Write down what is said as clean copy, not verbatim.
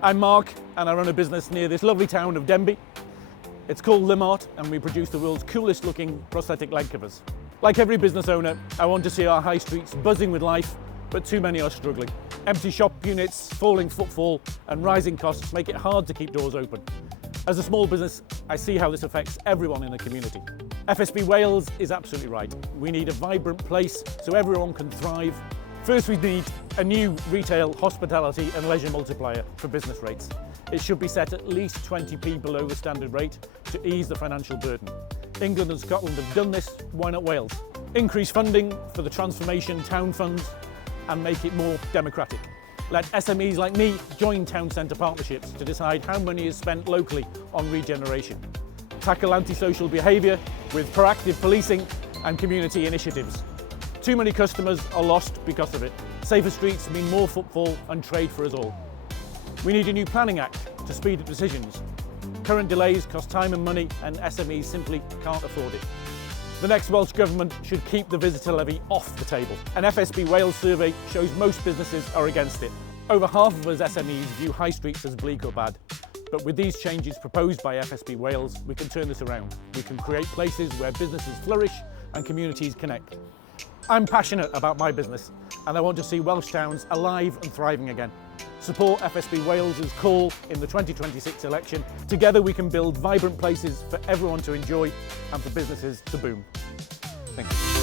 I'm Mark and I run a business near this lovely town of Denbigh. It's called Limart and we produce the world's coolest looking prosthetic leg covers. Like every business owner, I want to see our high streets buzzing with life, but too many are struggling. Empty shop units, falling footfall and rising costs make it hard to keep doors open. As a small business, I see how this affects everyone in the community. FSB Wales is absolutely right. We need a vibrant place so everyone can thrive. First, we need a new retail, hospitality and leisure multiplier for business rates. It should be set at least 20p below the standard rate to ease the financial burden. England and Scotland have done this, why not Wales? Increase funding for the Transformation Town Funds and make it more democratic. Let SMEs like me join town centre partnerships to decide how money is spent locally on regeneration. Tackle antisocial behaviour with proactive policing and community initiatives. Too many customers are lost because of it. Safer streets mean more footfall and trade for us all. We need a new planning act to speed up decisions. Current delays cost time and money and SMEs simply can't afford it. The next Welsh Government should keep the visitor levy off the table. An FSB Wales survey shows most businesses are against it. Over half of us SMEs view high streets as bleak or bad. But with these changes proposed by FSB Wales, we can turn this around. We can create places where businesses flourish and communities connect. I'm passionate about my business and I want to see Welsh towns alive and thriving again. Support FSB Wales' call in the 2026 election. Together we can build vibrant places for everyone to enjoy and for businesses to boom. Thank you.